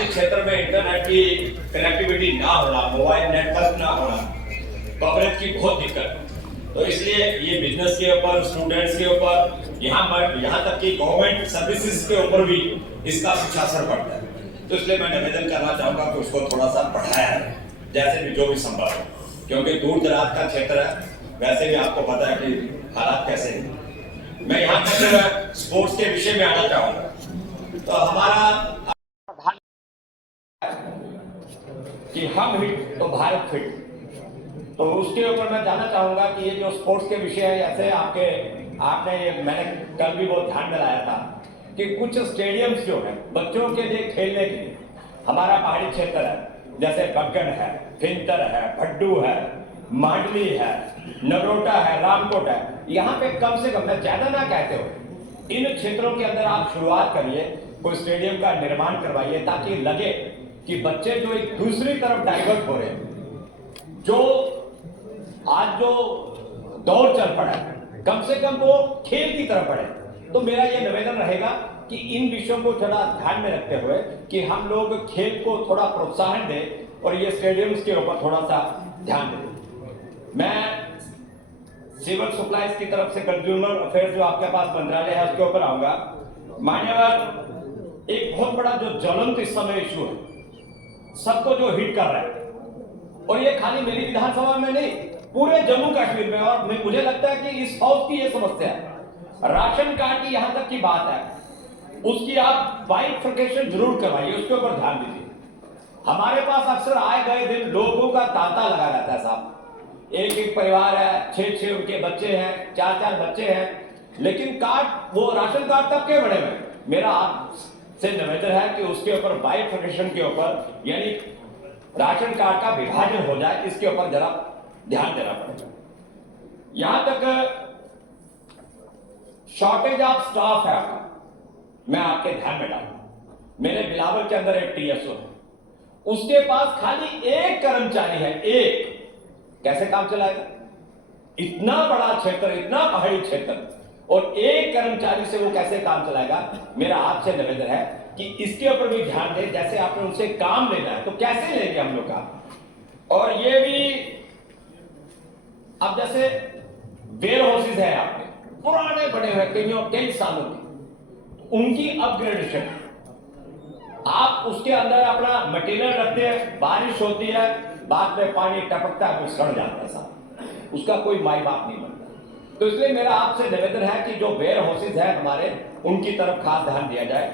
पहाड़ी क्षेत्र में इंटरनेट की कनेक्टिविटी ना होना, मोबाइल नेटवर्क ना होना, कवरेज की बहुत दिक्कत। तो इसलिए ये बिजनेस के ऊपर, स्टूडेंट्स के ऊपर, यहाँ तक कि गवर्नमेंट सर्विसेज के ऊपर भी इसका कुछ असर पड़ता है। तो इसलिए मैं निवेदन करना चाहूँगा कि उसको थोड़ा सा बढ़ाया है, जैसे भी जो भी संभव है, क्योंकि दूर दराज का क्षेत्र है, वैसे भी आपको पता है कि हालात कैसे हैं। मैं यहाँ तक स्पोर्ट्स के विषय में आना चाहूँगा। तो हमारा कि हम हिट तो भारत फिट, तो उसके ऊपर मैं जानना चाहूंगा कि ये जो स्पोर्ट्स के विषय है, जैसे आपने मैंने कल भी बहुत ध्यान में लाया था कि कुछ स्टेडियम्स जो है बच्चों के लिए खेलने के लिए, हमारा पहाड़ी क्षेत्र है, जैसे बग्गन है, फिंतर है, भड्डू है, मांडली है, नगरोटा है, रामकोट है, यहाँ पे कम से कम, मैं ज्यादा ना कहते हो, इन क्षेत्रों के अंदर आप शुरुआत करिए, कोई स्टेडियम का निर्माण करवाइए, ताकि लगे कि बच्चे जो एक दूसरी तरफ डाइवर्ट हो रहे हैं, जो आज जो दौर चल पड़ा है, कम से कम वो खेल की तरफ बढ़े। तो मेरा ये निवेदन रहेगा कि इन विषयों को थोड़ा ध्यान में रखते हुए कि हम लोग खेल को थोड़ा प्रोत्साहन दें और ये स्टेडियम्स के ऊपर थोड़ा सा ध्यान दें। मैं सिविल सप्लाईज की तरफ से कंज्यूमर अफेयर्स जो आपके पास मंत्रालय है उसके ऊपर आऊंगा। मान्यवर, एक बहुत बड़ा जो ज्वलंत इस समय इशू है, सबको जो हिट कर रहा है, और ये खाली मेरी विधानसभा में नहीं, पूरे जम्मू कश्मीर में, और मुझे लगता है कि इस हाउस की ये समस्या है। राशन कार्ड की यहां तक की बात है, उसकी आप बाइफर्केशन जरूर करवाइए, उसके ऊपर ध्यान दीजिए। हमारे पास अक्सर आए गए दिन लोगों का तांता लगा रहता है साहब, एक एक परिवार है, 6-6 उनके बच्चे हैं, 4-4 बच्चे हैं, लेकिन कार्ड, वो राशन कार्ड तब के बड़े हुए। मेरा आपसे निवेदन है कि उसके ऊपर बाइफर्केशन के ऊपर, यानी राशन कार्ड का विभाजन हो जाए, इसके ऊपर जरा ध्यान देना पड़ेगा। यहां तक शॉर्टेज ऑफ स्टाफ है, मैं आपके ध्यान में डालूं। मेरे बिलावल के अंदर एक टीएसओ है, उसके पास खाली एक कर्मचारी है, एक, कैसे काम चलाएगा? इतना बड़ा क्षेत्र, इतना पहाड़ी क्षेत्र, और एक कर्मचारी से वो कैसे काम चलाएगा? मेरा आपसे निवेदन है कि इसके ऊपर भी ध्यान दें। जैसे आपने उनसे काम लेना है तो कैसे लेंगे हम लोग काम? और ये भी, अब जैसे वेयर हाउसेज है आपके पुराने बने हुए कई सालों के, उनकी अपग्रेडेशन, आप उसके अंदर अपना मटेरियल रखते हैं, बारिश होती है, बाद में पानी टपकता है, वो सड़ जाता है साहब, उसका कोई माई बाप नहीं बनता। तो इसलिए मेरा आपसे निवेदन है कि जो वेयर हाउसेज है हमारे, उनकी तरफ खास ध्यान दिया जाए।